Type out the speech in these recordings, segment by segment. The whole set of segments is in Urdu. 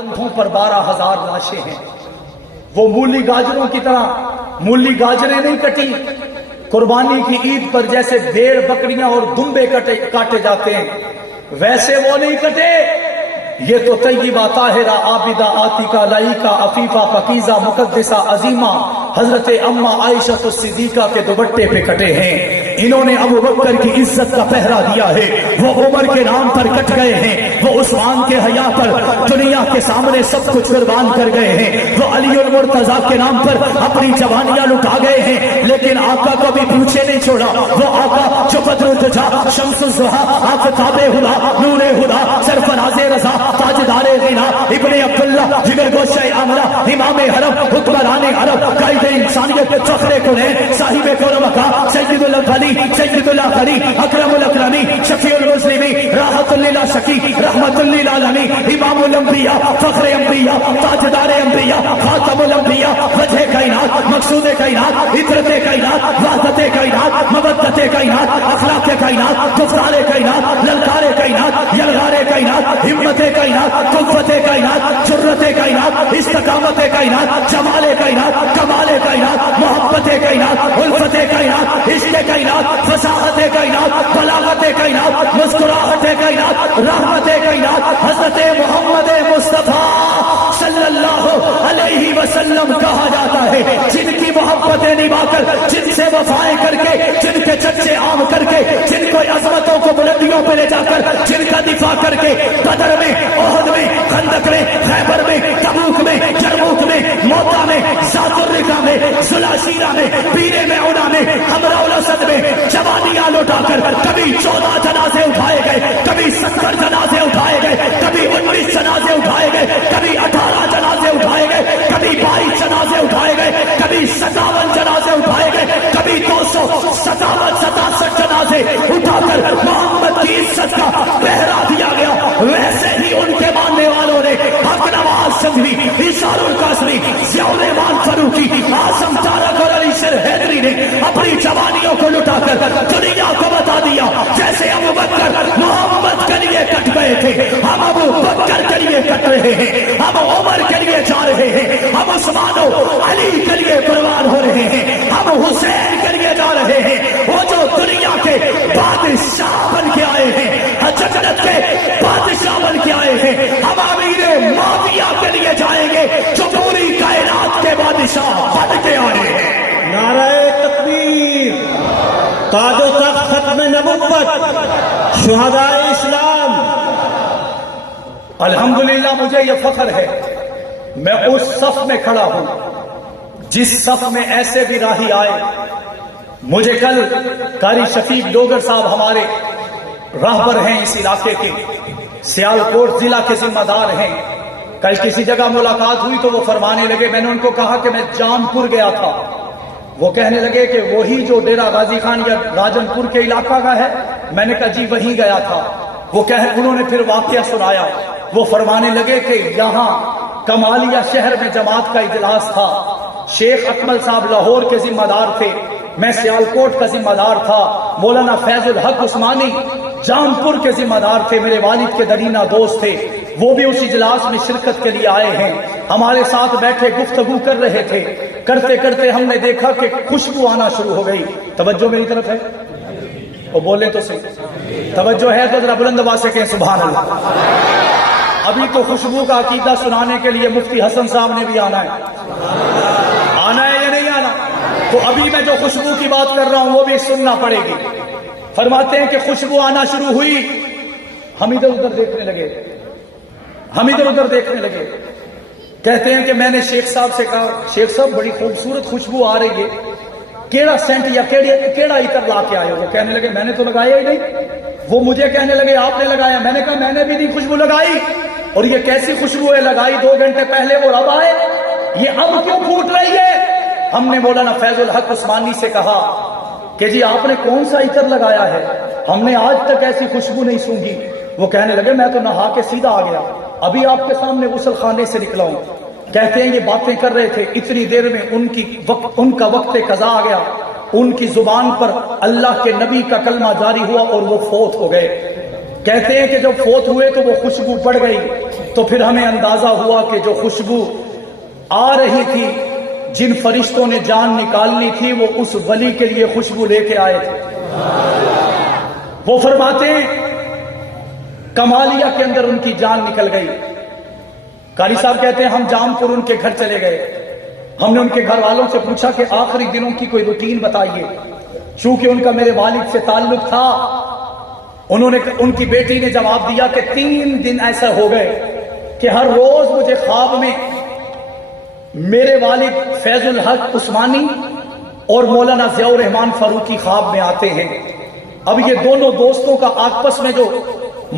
کندھوں پر 12,000 لاشیں ہیں. وہ مولی گاجروں کی طرح مولی گاجریں نہیں کٹی. قربانی کی عید پر جیسے بھیڑ بکریاں اور دمبے کاٹے جاتے ہیں ویسے وہ نہیں کٹے. یہ تو طیبہ طاہرہ عابدہ عاتقہ لائقہ عفیفہ پاکیزہ مقدسہ عظیمہ حضرت اما عائشہ الصدیقہ کے دوپٹے پہ کٹے ہیں. انہوں نے ابو بکر کی عزت کا پہرا دیا ہے. وہ عمر کے نام پر کٹ گئے ہیں. وہ عثمان کے حیا پر دنیا کے سامنے سب کچھ قربان کر گئے ہیں. وہ علی المرتضیٰ کے نام پر اپنی جوانیاں لٹا گئے ہیں لیکن آقا کو بھی پوچھے نہیں چھوڑا. وہ آقا جو بدر الدجا شمس الضحیٰ آفتاب ہدا نور ہدا سرفراز رضا تاجدار غنا ابن عبداللہ جگر گوشہ عامرہ امام حرم حکمران عرب قائد انسانیت فخر کنین صاحب کرم کا سید الاولی سید الاخری اکرم الاکرمی شفیع المسلمین راحت للعاشقی رحمت للعالمین امام الانبیاء فخر انبیاء تاجدار انبیاء خاتم الانبیاء وجہ کائنات مقصود کائنات عطرت کائنات وحدت کائنات مودت کائنات اخلاق کائنات گفتار کائنات للکار کائنات یلغار کائنات ہمت کائنات قوت کائنات جرت کائنات استقامت کائنات جمال کائنات کمال کائنات محبت کائنات الفت کائنات عشق کائنات فصاحت کائنات بلاغت کائنات مسکراہٹ کائنات رحمت کائنات حضرت محمد مصطفیٰ صلی اللہ علیہ وسلم کہا جاتا ہے جن کی محبتیں نبھا کر جن سے وفائیں کر کے جن کے چچے عام کر کے جن کو عظمتوں کو بلندیوں پہ لے جا کر جن کا دفاع کر کے بدر میں احد میں خندق میں خیبر میں تبوک میں یرموک میں موتا میں ذات الرقا میں سلاسیرہ میں پیرے میں اونا میں حمراء الاسد میں جوانیاں لوٹا کر کبھی 14 جنازے اٹھائے گئے کبھی 70 جنازے اٹھائے گئے کبھی 19 جنازے اٹھائے گئے کبھی 18 جنازے اٹھائے گئے کبھی 22 جنازے اٹھائے گئے کبھی 57 جنازے اٹھائے گئے کبھی 267 جنازے اٹھا کر محمد کی عزت کا پہرا دیا گیا. ویسے ہی ان کے ماننے والوں نے حق نواز سنگھی اشار القاسمی ضیاء الرحمان فاروقی اعظم تارک اور علی شیر حیدری نے اپنی جوانیوں کو لٹا کر دنیا کو بتا دیا جیسے ابو بکر محمد کے لیے کٹ گئے تھے ہم ابو بکر کے لیے کٹ رہے ہیں ہم عمر کے لیے جا رہے ہیں ہم عثمان و علی کے لیے قربان ہو رہے ہیں ہم حسین کے لیے جا رہے ہیں. وہ جو دنیا کے بادشاہ بن کے آئے ہیں جنت کے بادشاہ بن کے آئے ہیں ہم امیر معاویہ کے لیے جائیں گے جو پوری کائنات کے بادشاہ بن کے آئے ہیں. نعرہ تکبیر تاج و تخت ختم نبوت شہداء اسلام. الحمدللہ مجھے یہ فخر ہے میں اس صف میں کھڑا ہوں جس صف میں ایسے بھی راہی آئے. مجھے کل قاری شفیق ڈوگر صاحب ہمارے راہبر ہیں اس علاقے کے سیالکوٹ ضلع کے ذمہ دار ہیں. کل کسی جگہ ملاقات ہوئی تو وہ فرمانے لگے میں نے ان کو کہا کہ میں جام پور گیا تھا. وہ کہنے لگے کہ وہی جو ڈیرہ غازی خان یا راجن پور کے علاقہ کا ہے. میں نے کہا جی وہیں گیا تھا. انہوں نے پھر واقعہ سنایا. وہ فرمانے لگے کہ یہاں کمالیہ شہر میں جماعت کا اجلاس تھا. شیخ اکمل صاحب لاہور کے ذمہ دار تھے میں سیالکوٹ کا ذمہ دار تھا. مولانا فیض الحق عثمانی جام پور کے ذمہ دار تھے میرے والد کے درینہ دوست تھے. وہ بھی اس اجلاس میں شرکت کے لیے آئے ہیں. ہمارے ساتھ بیٹھے گفتگو کر رہے تھے. کرتے کرتے ہم نے دیکھا کہ خوشبو آنا شروع ہو گئی. توجہ میری طرف ہے وہ بولے تو صحیح توجہ ہے تو ذرا بلند آواز سے کہیں سبحان اللہ. ابھی تو خوشبو کا عقیدہ سنانے کے لیے مفتی حسن صاحب نے بھی آنا ہے یا نہیں آنا. تو ابھی میں جو خوشبو کی بات کر رہا ہوں وہ بھی سننا پڑے گی. فرماتے ہیں کہ خوشبو آنا شروع ہوئی ہم ادھر ادھر دیکھنے لگے. کہتے ہیں کہ میں نے شیخ صاحب سے کہا شیخ صاحب بڑی خوبصورت خوشبو آ رہی ہے کیڑا سینٹ یا کیڑا عطر لا کے آئے ہو. وہ کہنے لگے میں نے تو لگایا ہی نہیں. وہ مجھے کہنے لگے آپ نے لگایا. میں نے کہا میں نے بھی نہیں خوشبو لگائی. اور یہ کیسی خوشبو ہے لگائی 2 گھنٹے پہلے وہ رب آئے یہ اب کیوں پھوٹ رہی ہے. ہم نے مولانا فیض الحق عثمانی سے کہا کہ جی آپ نے کون سا عطر لگایا ہے ہم نے آج تک ایسی خوشبو نہیں سونگھی. وہ کہنے لگے میں تو نہا کے سیدھا آ گیا ابھی آپ کے سامنے غسل خانے سے نکلا ہوں. کہتے ہیں یہ باتیں کر رہے تھے اتنی دیر میں ان کا وقت قضا آ گیا. ان کی زبان پر اللہ کے نبی کا کلمہ جاری ہوا اور وہ فوت ہو گئے. کہتے ہیں کہ جب فوت ہوئے تو وہ خوشبو بڑھ گئی. تو پھر ہمیں اندازہ ہوا کہ جو خوشبو آ رہی تھی، جن فرشتوں نے جان نکالنی تھی، وہ اس ولی کے لیے خوشبو لے کے آئے تھے۔ وہ فرماتے ہیں کمالیہ کے اندر ان کی جان نکل گئی۔ قاری صاحب کہتے ہیں ہم جام پور ان کے گھر چلے گئے۔ ہم نے ان کے گھر والوں سے پوچھا کہ آخری دنوں کی کوئی روٹین بتائیے، چونکہ ان کا میرے والد سے تعلق تھا۔ ان کی بیٹی نے جواب دیا کہ 3 دن ایسا ہو گئے کہ ہر روز مجھے خواب میں میرے والد فیض الحق عثمانی اور مولانا ضیاء الرحمان فاروقی خواب میں آتے ہیں۔ اب یہ دونوں دوستوں کا آپس میں جو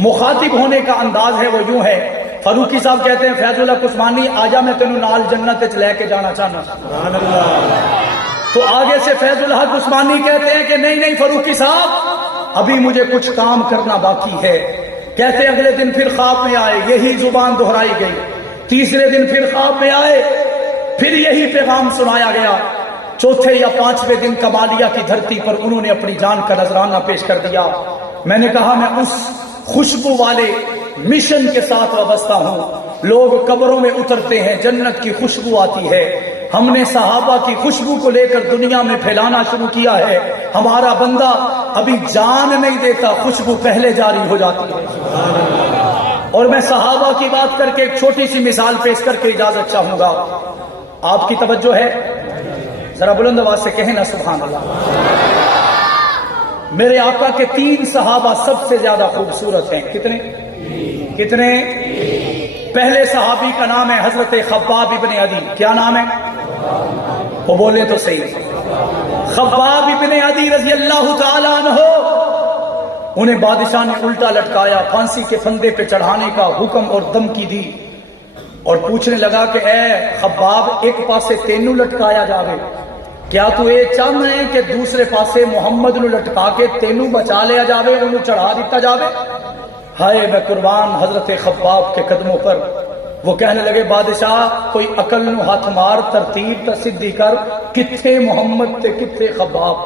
مخاطب ہونے کا انداز ہے وہ یوں ہے، فاروقی صاحب کہتے ہیں فیض الحق عثمانی آجا میں تینوں نال جنت وچ لے کے جانا چاہنا۔ سبحان اللہ۔ تو آگے سے فیض الحق عثمانی کہتے ہیں کہ نہیں فاروقی صاحب، ابھی مجھے کچھ کام کرنا باقی ہے۔ کہتے اگلے دن پھر خواب میں آئے، یہی زبان دہرائی گئی۔ تیسرے دن پھر خواب میں آئے، پھر یہی پیغام سنایا گیا۔ چوتھے یا 5ویں دن کمالیہ کی دھرتی پر انہوں نے اپنی جان کا نذرانہ پیش کر دیا۔ میں نے کہا میں اس خوشبو والے مشن کے ساتھ وابستہ ہوں۔ لوگ قبروں میں اترتے ہیں، جنت کی خوشبو آتی ہے۔ ہم نے صحابہ کی خوشبو کو لے کر دنیا میں پھیلانا شروع کیا ہے۔ ہمارا بندہ ابھی جان نہیں دیتا، خوشبو پہلے جاری ہو جاتی ہے۔ اور میں صحابہ کی بات کر کے ایک چھوٹی سی مثال پیش کر کے اجازت چاہوں گا۔ آپ کی توجہ ہے؟ ذرا بلند آواز سے کہیں نا سبحان اللہ۔ میرے آقا کے 3 صحابہ سب سے زیادہ خوبصورت ہیں۔ کتنے؟ پہلے صحابی کا نام ہے حضرت خباب ابن عدی۔ کیا نام ہے؟ وہ بولے تو صحیح۔ خباب ابن عدی رضی اللہ تعالی عنہ، انہیں بادشاہ نے الٹا لٹکایا، پھانسی کے پھندے پہ چڑھانے کا حکم اور دھمکی دی، اور پوچھنے لگا کہ اے خباب، ایک پاسے تینوں لٹکایا جاوے، کیا تو یہ چاہتا ہے کہ دوسرے پاسے محمد نو لٹکا کے تینوں بچا لیا جاوے، انہوں چڑھا دیتا جاوے؟ ہائے میں قربان حضرت خباب کے قدموں پر۔ وہ کہنے لگے بادشاہ کوئی عقل نو ہاتھ مار، ترتیب تا سدھی کر، کتھے محمد تے کتھے خباب؟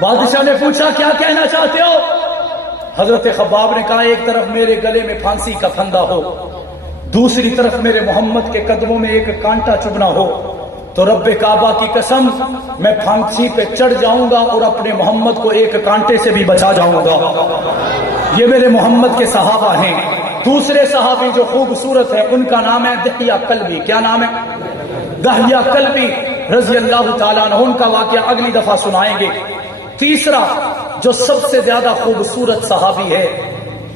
بادشاہ نے پوچھا کیا کہنا چاہتے ہو؟ حضرت خباب نے کہا ایک طرف میرے گلے میں پھانسی کا پھندا ہو، دوسری طرف میرے محمد کے قدموں میں ایک کانٹا چبھنا ہو، تو رب کعبہ کی قسم میں پھانسی پہ چڑھ جاؤں گا اور اپنے محمد کو ایک کانٹے سے بھی بچا جاؤں گا۔ یہ میرے محمد کے صحابہ ہیں۔ دوسرے صحابی جو خوبصورت ہے ان کا نام ہے دحیہ کلبی۔ کیا نام ہے؟ دحیہ کلبی رضی اللہ تعالیٰ عنہ۔ ان کا واقعہ اگلی دفعہ سنائیں گے۔ تیسرا جو سب سے زیادہ خوبصورت صحابی ہے،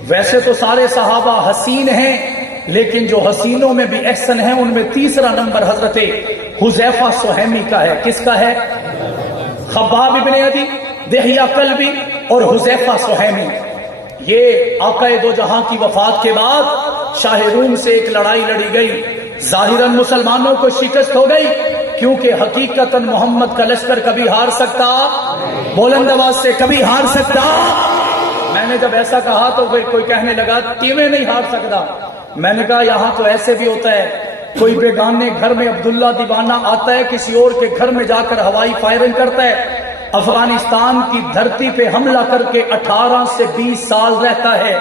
ویسے تو سارے صحابہ حسین ہیں، لیکن جو حسینوں میں بھی احسن ہیں ان میں تیسرا نمبر حضرت حذیفہ سہیمی کا ہے۔ کس کا ہے؟ خباب ابن عدی، دحیہ کلبی اور حذیفہ سہیمی۔ یہ آقا دو جہاں کی وفات کے بعد شاہ روم سے ایک لڑائی لڑی گئی، ظاہراً مسلمانوں کو شکست ہو گئی، کیونکہ حقیقتاً محمد کا لشکر کبھی ہار سکتا، بلند آواز سے کبھی ہار سکتا۔ میں نے جب ایسا کہا تو پھر کوئی کہنے لگا تیویں نہیں ہار سکتا۔ میں نے کہا یہاں تو ایسے بھی ہوتا ہے، کوئی بیگانے گھر میں عبداللہ دیوانہ آتا ہے، کسی اور کے گھر میں جا کر ہوائی فائرنگ کرتا ہے، افغانستان کی دھرتی پہ حملہ کر کے 18 سے 20 سال رہتا ہے،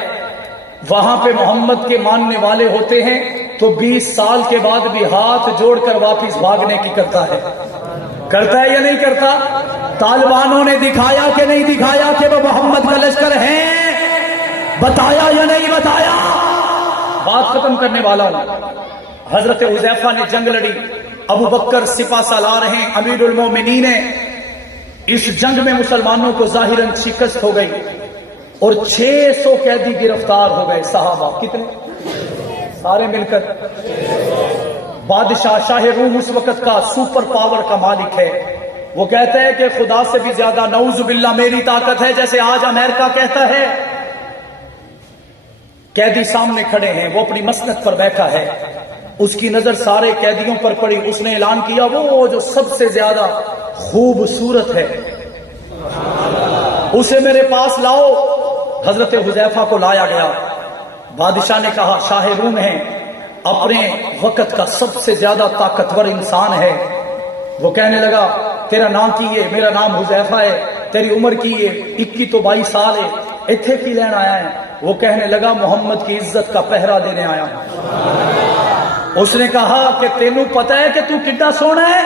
وہاں پہ محمد کے ماننے والے ہوتے ہیں، تو 20 سال کے بعد بھی ہاتھ جوڑ کر واپس بھاگنے کی کرتا ہے یا نہیں کرتا؟ طالبانوں نے دکھایا کہ نہیں دکھایا کہ وہ محمد کا لشکر ہے؟ بتایا یا نہیں بتایا؟ بات ختم کرنے والا ہوں۔ حضرت حذیفہ نے جنگ لڑی، ابو بکر سپہ سالار ہیں، امیر المومنین ہیں۔ اس جنگ میں مسلمانوں کو ظاہراً شکست ہو گئی اور 600 قیدی گرفتار ہو گئے۔ صحابہ کتنے؟ سارے مل کر۔ بادشاہ شاہ روم اس وقت کا سپر پاور کا مالک ہے، وہ کہتا ہے کہ خدا سے بھی زیادہ نعوذ باللہ میری طاقت ہے، جیسے آج امریکہ کہتا ہے۔ قیدی سامنے کھڑے ہیں، وہ اپنی مسند پر بیٹھا ہے، اس کی نظر سارے قیدیوں پر پڑی، اس نے اعلان کیا وہ جو سب سے زیادہ خوبصورت ہے اسے میرے پاس لاؤ۔ حضرت حذیفہ کو لایا گیا۔ بادشاہ نے کہا شاہ روم ہیں، اپنے وقت کا سب سے زیادہ طاقتور انسان ہے۔ وہ کہنے لگا تیرا نام کی ہے؟ میرا نام حذیفہ ہے۔ تیری عمر کی ہے؟ 21 تو 22 سال ہے۔ اتھے کی لین آیا ہے؟ وہ کہنے لگا محمد کی عزت کا پہرا دینے آیا ہوں۔ اس نے کہا کہ تینوں پتا ہے کہ تو کڈا سونا ہے؟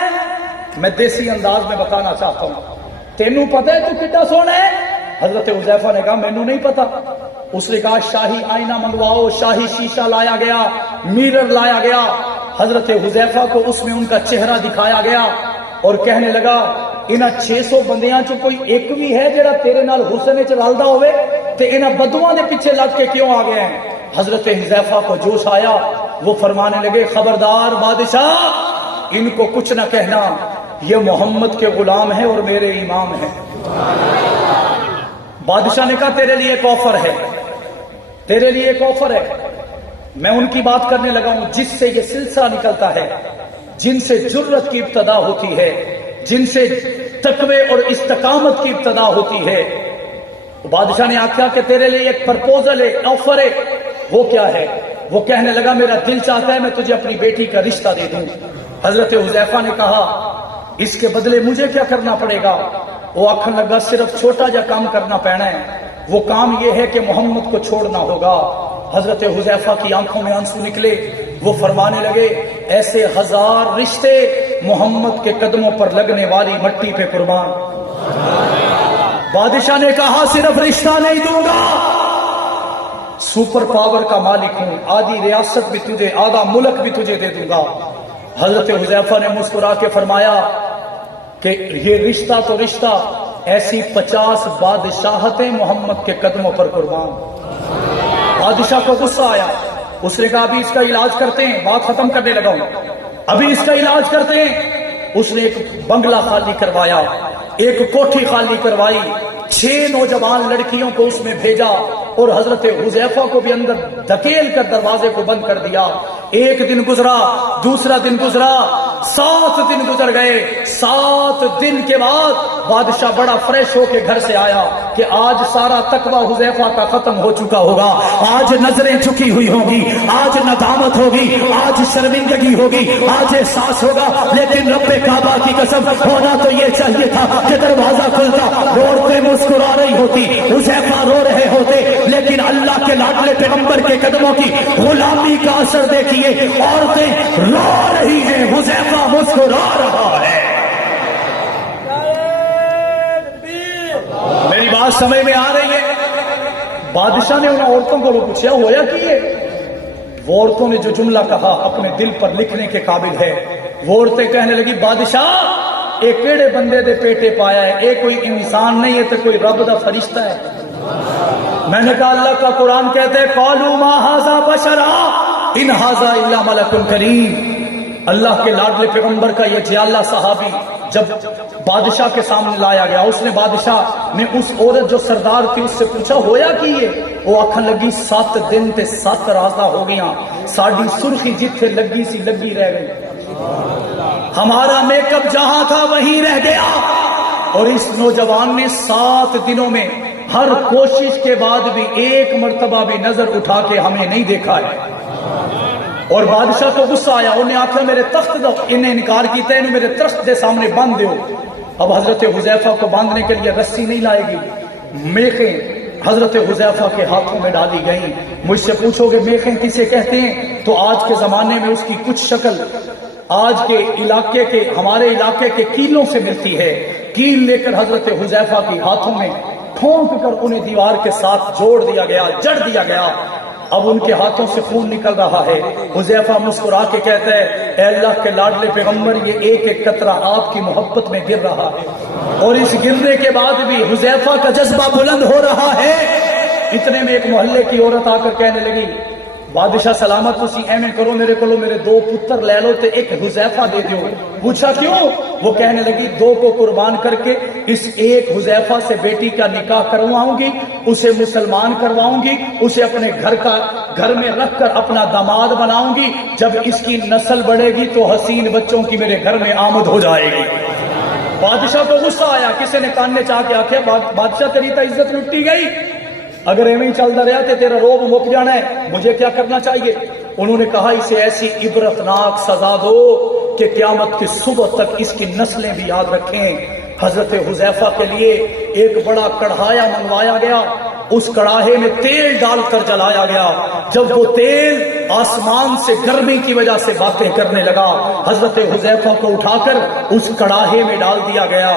میں دیسی انداز میں بتانا چاہتا ہوں، تینوں پتا ہے تو کڈا سونا ہے؟ حضرت حذیفہ نے کہا مینوں نہیں پتا۔ اس نے کہا شاہی آئینہ منگواؤ، شاہی شیشہ لایا گیا، میرر لایا گیا، حضرت حذیفہ کو اس میں ان کا چہرہ دکھایا گیا اور کہنے لگا انہاں 600 بندیاں چ کوئی ایک بھی ہے جڑا تیرے نال حسن وچ رلدا ہوئے تے انہاں بدواں دے پیچھے لگ کے کیوں آ گئے ہیں؟ حضرت حذیفہ کو جوش آیا، وہ فرمانے لگے خبردار بادشاہ، ان کو کچھ نہ کہنا، یہ محمد کے غلام ہیں اور میرے امام ہیں۔ بادشاہ نے کہا تیرے لیے ایک آفر ہے، تیرے لیے ایک آفر ہے۔ میں ان کی بات کرنے لگا ہوں جس سے یہ سلسلہ نکلتا ہے، جن سے جرت کی ابتدا ہوتی ہے، جن سے تقوی اور استقامت کی ابتدا ہوتی ہے۔ بادشاہ نے آخیا کہ تیرے لیے ایک پرپوزل ہے، آفر ہے۔ وہ کیا ہے؟ وہ کہنے لگا میرا دل چاہتا ہے میں تجھے اپنی بیٹی کا رشتہ دے دوں۔ حضرت حذیفہ نے کہا اس کے بدلے مجھے کیا کرنا پڑے گا؟ وہ آخر لگا صرف چھوٹا جا کام کرنا پینا ہے، وہ کام یہ ہے کہ محمد کو چھوڑنا ہوگا۔ حضرت حذیفہ کی آنکھوں میں آنسو نکلے، وہ فرمانے لگے ایسے 1000 رشتے محمد کے قدموں پر لگنے والی مٹی پہ قربان۔ بادشاہ نے کہا صرف رشتہ نہیں دوں گا، سپر پاور کا مالک ہوں، آدھی ریاست بھی تجھے، آدھا ملک بھی تجھے دے دوں گا۔ حضرت حذیفہ نے مسکرا کے فرمایا کہ یہ رشتہ تو رشتہ، ایسی 50 بادشاہتیں محمد کے قدموں پر قربان۔ بادشاہ کو غصہ آیا، اس نے کہا ابھی اس کا علاج کرتے ہیں، بات ختم کرنے لگا ہوں، ابھی اس کا علاج کرتے ہیں۔ اس نے ایک بنگلہ خالی کروایا، ایک کوٹھی خالی کروائی، 6 نوجوان لڑکیوں کو اس میں بھیجا اور حضرت حذیفہ کو بھی اندر دھکیل کر دروازے کو بند کر دیا۔ ایک دن گزرا، دوسرا دن گزرا، 7 دن گزر گئے۔ 7 دن کے بعد بادشاہ بڑا فریش ہو کے گھر سے آیا کہ آج سارا تقوی حذیفہ کا ختم ہو چکا ہوگا، آج نظریں جھکی ہوئی ہوں گی، آج ندامت ہوگی، آج شرمندگی ہوگی، آج احساس ہوگا۔ لیکن رب کعبہ کی قسم ہونا تو یہ چاہیے تھا کہ دروازہ کھلتا، عورتیں مسکرا رہی ہوتی، حذیفہ رو رہے ہوتے، لیکن اللہ کے لاڈلے پیغمبر کے قدموں کی غلامی کا اثر دیکھیے، عورتیں رو رہی ہیں، حذیفہ مسکرا رہا ہے۔ میری بات سمجھ میں آ رہی ہے؟ بادشاہ نے ان عورتوں کو پوچھا ہویا کی ہے؟ وہ عورتوں نے جو جملہ کہا اپنے دل پر لکھنے کے قابل ہے۔ وہ عورتیں کہنے لگی بادشاہ ایک کیڑے بندے دے پیٹے پایا ہے، ایک کوئی انسان نہیں ہے تو کوئی رب دا فرشتہ ہے۔ میں نے کہا اللہ کا قرآن کہتے ہیں قالوا ما ھذا بشرا ان ھذا الا ملک کریم۔ اللہ کے لاڈلے پیغمبر کا یہ جیالہ صحابی جب بادشاہ کے سامنے لایا گیا، اس نے بادشاہ نے اس عورت جو سردار تھی اس سے پوچھا ہویا کی ہے؟ وہ آکھن لگی 7 دن تے 7 راتاں ہو گیاں، ساڈی سرخی جتھے لگی سی لگی رہ گئی، ہمارا میک اپ جہاں تھا وہیں رہ گیا۔ اور اس نوجوان نے 7 دنوں میں ہر کوشش کے بعد بھی ایک مرتبہ بھی نظر اٹھا کے ہمیں نہیں دیکھا ہے۔ اور بادشاہ کو غصہ آیا، انہیں آخیا میرے تخت دو، انہیں انکار کیتا ہے، انہیں میرے تخت دے سامنے باندھ دیو۔ اب حضرت حذیفہ کو باندھنے کے لیے رسی نہیں لائے گی، میخیں حضرت حذیفہ کے ہاتھوں میں ڈالی گئیں۔ مجھ سے پوچھو گے میخیں کسے کہتے ہیں تو آج کے زمانے میں اس کی کچھ شکل آج کے علاقے کے، ہمارے علاقے کے کیلوں سے ملتی ہے۔ کیل لے کر حضرت حذیفہ کے ہاتھوں میں ٹھونک کر انہیں دیوار کے ساتھ جوڑ دیا گیا، جڑ دیا گیا۔ اب ان کے ہاتھوں سے خون نکل رہا ہے۔ حذیفہ مسکرا کے کہتا ہے اے اللہ کے لاڈلے پیغمبر، یہ ایک ایک قطرہ آپ کی محبت میں گر رہا ہے، اور اس گرنے کے بعد بھی حذیفہ کا جذبہ بلند ہو رہا ہے۔ اتنے میں ایک محلے کی عورت آ کر کہنے لگی بادشاہ سلامت تسی ایویں کرو، میرے کولو میرے 2 پتر لے لو تے ایک حذیفہ دے دیو۔ پوچھا کیوں؟ وہ کہنے لگی 2 کو قربان کر کے اس ایک حذیفہ سے بیٹی کا نکاح کرواؤں گی، اسے مسلمان کرواؤں گی، اسے اپنے گھر میں رکھ کر اپنا داماد بناؤں گی، جب اس کی نسل بڑھے گی تو حسین بچوں کی میرے گھر میں آمد ہو جائے گی۔ بادشاہ کو غصہ آیا، کسی نے کان میں چاہ کے آخیا بادشاہ تیری تو عزت لٹی گئی، اگر ایویں چلتا رہا تو تیرا روب مک جانا ہے، مجھے کیا کرنا چاہیے؟ انہوں نے کہا اسے ایسی عبرتناک سزا دو کہ قیامت کی صبح تک اس کی نسلیں بھی یاد رکھیں۔ حضرت حذیفہ کے لیے ایک بڑا کڑھایا منگوایا گیا، اس کڑاہے میں تیل ڈال کر جلایا گیا. جب وہ تیل آسمان سے گرمی کی وجہ سے باتیں کرنے لگا, حضرت حذیفہ کو اٹھا کر اس کڑاہے میں ڈال دیا گیا.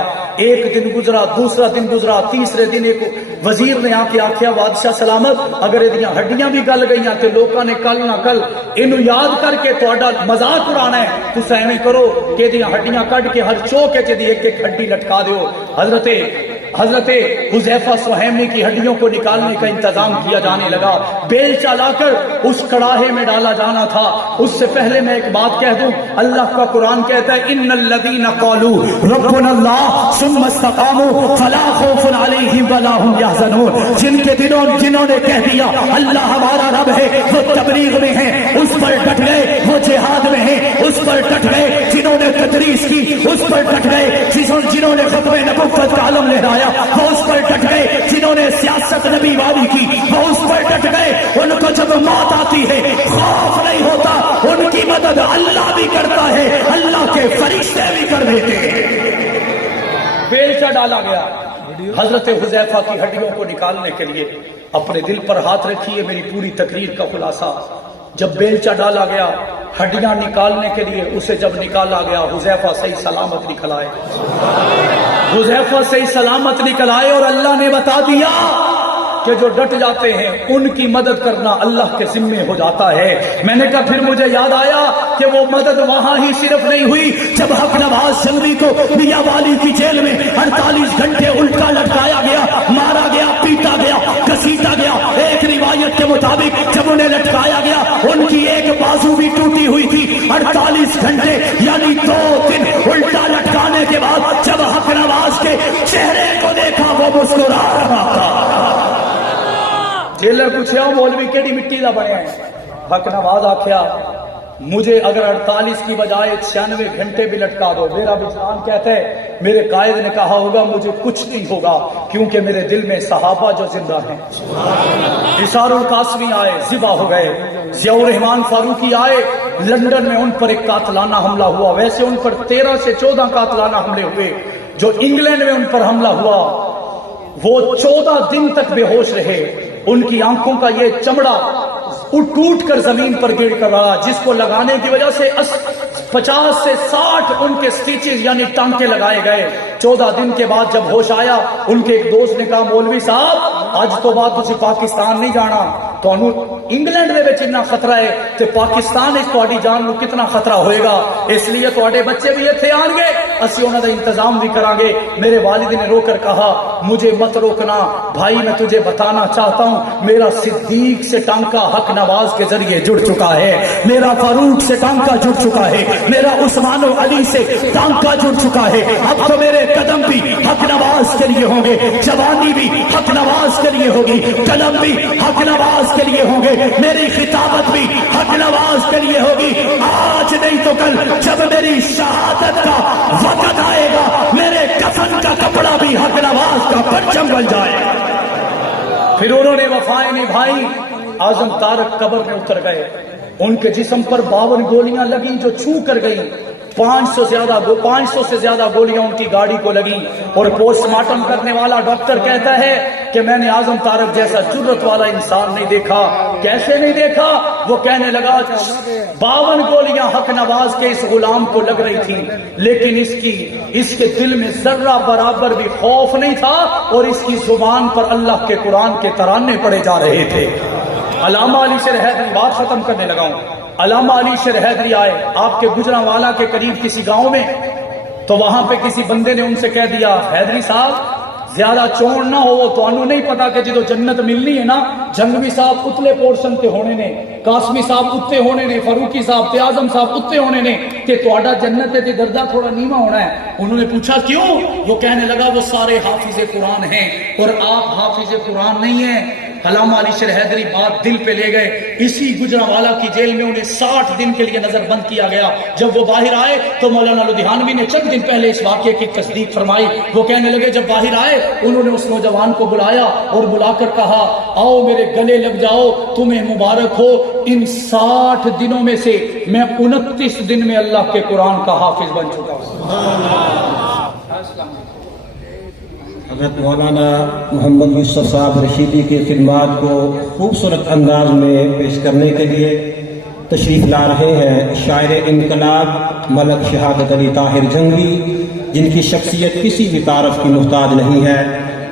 ایک دن گزرا, دوسرا دن گزرا, تیسرے دن ایک وزیر نے آ کے آخیا بادشاہ سلامت اگر یہ ہڈیاں بھی گل گئی تو لوگوں نے کل نہ کل انہوں یاد کر کے تہاڈا مذاق اڑانا ہے, تسا ایویں کرو کہ یہ ہڈیاں کٹ کے ہر چوک چ ایک ایک ہڈی لٹکا دیو. حضرت حذیفہ سہیمی کی ہڈیوں کو نکالنے کا انتظام کیا جانے لگا. بیلچا لا کر اس کڑاہے میں ڈالا جانا تھا. اس سے پہلے میں ایک بات کہہ دوں, اللہ کا قرآن کہتا ہے ان الذین قالوا ربنا اللہ ثم استقاموا فلا خوف علیہم ولا هم يحزنون. جنہوں نے کہہ دیا اللہ ہمارا رب ہے, وہ تبلیغ میں ہیں, اس پر ڈٹ گئے, وہ جہاد میں ہیں, اس پر ڈٹ گئے, جنہوں نے تدریس کی اس پر ڈٹ گئے, جنہوں نے ختم نبوت کا علم لہرایا وہ اس پر ڈٹ گئے, جنہوں نے سیاست نبی والی کی وہ اس پر ڈٹ گئے. ان کو جب موت آتی ہے خوف نہیں ہوتا, ان کی مدد اللہ بھی کرتا ہے, اللہ کے فرشتے بھی کر دیتے ہیں. بیلچا ڈالا گیا. حضرت حذیفہ کی ہڈیوں کو نکالنے کے لیے اپنے دل پر ہاتھ رکھیے, میری پوری تقریر کا خلاصہ. جب بیلچا ڈالا گیا ہڈیاں نکالنے کے لیے, اسے جب نکالا گیا حذیفہ صحیح سلامت نکل آئے. حذیفہ صحیح سلامت نکل آئے اور اللہ نے بتا دیا کہ جو ڈٹ جاتے ہیں ان کی مدد کرنا اللہ کے ذمے ہو جاتا ہے. میں نے کہا پھر مجھے یاد آیا کہ وہ مدد وہاں ہی صرف نہیں ہوئی جب حق نواز جنگی کو میاں والی کی جیل میں 48 گھنٹے الٹا لٹکایا گیا, مارا گیا, پیٹا گیا, گھسیٹا گیا. ایک روایت کے مطابق جب انہیں لٹکایا گیا ان کی ایک بازو بھی ٹوٹی ہوئی تھی. 48 گھنٹے یعنی 2 دن الٹا لٹکانے کے بعد جب حق نواز کے چہرے کو دیکھا وہ مسکرا رہا تھا. جیلر پوچھا مولوی کیڑی مٹی دا بنیا ہے؟ حق نواز آخیا مجھے اگر 48 کی بجائے 96 گھنٹے بھی لٹکا دو, میرا وجدان کہتا ہے میرے قائد نے کہا ہوگا مجھے کچھ نہیں ہوگا, کیونکہ میرے دل میں صحابہ جو زندہ ہیں. نثار القاسمی آئے, ذبح ہو گئے. ضیاء الرحمان فاروقی آئے, لندن میں ان پر ایک قاتلانہ حملہ ہوا. ویسے ان پر 13 سے 14 قاتلانہ حملے ہوئے. جو انگلینڈ میں ان پر حملہ ہوا وہ 14 دن تک بے ہوش رہے. ان کی آنکھوں کا یہ چمڑا ٹوٹ کر زمین پر گر کر رہا, جس کو لگانے کی وجہ سے 50 سے 60 ان کے سٹیچز یعنی ٹانکے لگائے گئے. 14 دن کے بعد جب ہوش آیا ان کے ایک دوست نے کہا مولوی صاحب آج تو بعد تسی پاکستان نہیں جانا, تانوں انگلینڈ دے وچ اتنا خطرہ ہے تے پاکستان وچ تہاڈی جان نو کتنا خطرہ ہوئے گا, اس لیے تہاڈے بچے بھی ایتھے آن گے, اسی انہاں دا انتظام بھی کران گے. میرے والد نے رو کر کہا مجھے مت روکنا بھائی, میں تجھے بتانا چاہتا ہوں میرا صدیق سے ٹانکا حق نواز کے ذریعے جڑ چکا ہے, میرا فاروق سے ٹانکا جڑ چکا ہے, میرا عثمان و علی سے ٹانکا جڑ چکا ہے. اب تو میرے قدم بھی حق نواز کے لیے ہوں گے, جوانی بھی حق نواز کے لیے ہوگی, قلم بھی حق نواز کے لیے ہوں گے, میری خطابت بھی حق نواز کے لیے ہوگی. آج نہیں تو کل جب میری شہادت کا وقت آئے گا میرے کفن کا کپڑا بھی حق نواز کا پرچم بن جائے گا. پھر انہوں نے وفائیں نبھائی. اعظم طارق قبر میں اتر گئے, ان کے جسم پر 52 گولیاں لگیں جو چھو کر گئیں. 500 سے زیادہ گولیاں ان کی گاڑی کو لگیں. اور پوسٹ مارٹم کرنے والا ڈاکٹر کہتا ہے کہ میں نے اعظم طارق جیسا جرت والا انسان نہیں دیکھا. کیسے نہیں دیکھا؟ وہ کہنے لگا 52 گولیاں حق نواز کے اس غلام کو لگ رہی تھی, لیکن اس کے دل میں ذرہ برابر بھی خوف نہیں تھا, اور اس کی زبان پر اللہ کے قرآن کے ترانے پڑے جا رہے تھے. علامہ علی شیر حیدری, بات ختم کرنے لگا ہوں. علامہ علی شیر حیدری آئے آپ کے گجرانوالہ کے قریب کسی گاؤں میں, تو وہاں پہ کسی بندے نے ان سے کہہ دیا حیدری صاحب زیادہ چون نہ ہو, تو انہوں نہیں پتا کہ جدو جنت ملنی ہے نا جنگوی صاحب اتلے پورشن تے ہونے نے, قاسمی صاحب اتنے ہونے نے, فاروقی صاحب تے اعظم صاحب اتنے ہونے نے, کہ تہاڈا جنت تے دردہ تھوڑا نیواں ہونا ہے. انہوں نے پوچھا کیوں؟ وہ کہنے لگا وہ سارے حافظ قرآن ہیں اور آپ حافظ قرآن نہیں ہیں. علامہ علی شیر حیدری بات دل پہ لے گئے. اسی گجرانوالہ کی جیل میں انہیں 60 دن کے لیے نظر بند کیا گیا. جب وہ باہر آئے تو مولانا لدھیانوی نے چند دن پہلے اس واقعے کی تصدیق فرمائی. وہ کہنے لگے جب باہر آئے انہوں نے اس نوجوان کو بلایا اور بلا کر کہا آؤ میرے گلے لگ جاؤ, تمہیں مبارک ہو, ان 60 دنوں میں سے میں 29 دن میں اللہ کے قرآن کا حافظ بن چکا ہوں. حضرت مولانا محمد یوسف صاحب رشیدی کی خدمات کو خوبصورت انداز میں پیش کرنے کے لیے تشریف لا رہے ہیں شاعر انقلاب ملک شہادت علی طاہر جنگی، جن کی شخصیت کسی بھی تعارف کی محتاج نہیں ہے۔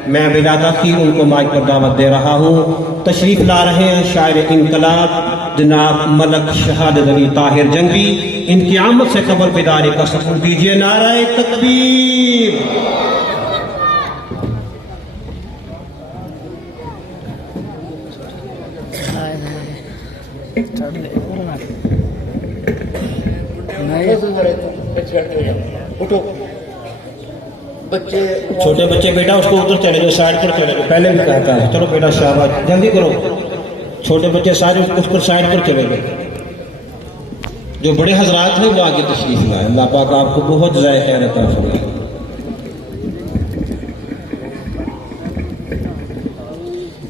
میں بلا تاخیر ان کو مائک پر دعوت دے رہا ہوں۔ تشریف لا رہے ہیں شاعر انقلاب جناب ملک شہادت علی طاہر جنگی، ان کی آمد سے قبل بیداری کا سبوت دیجیے۔ نعرہ تکبیر۔ چھوٹے بچے بیٹا اس کو ادھر چلے جاؤ، سائڈ پر چلے جاؤ، پہلے بھی کہتا ہے چلو بیٹا شاباش، جلدی کرو، چھوٹے بچے سارے اس پر سائڈ پر چلے گئے۔ جو بڑے حضرات ہیں وہ آگے تشریف لائیں۔ اللہ پاک آپ کو بہت ذائقہ خیر عطا فرمائے۔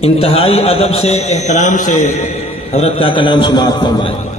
انتہائی ادب سے احترام سے حضرت کا کلام سماعت فرمائیں۔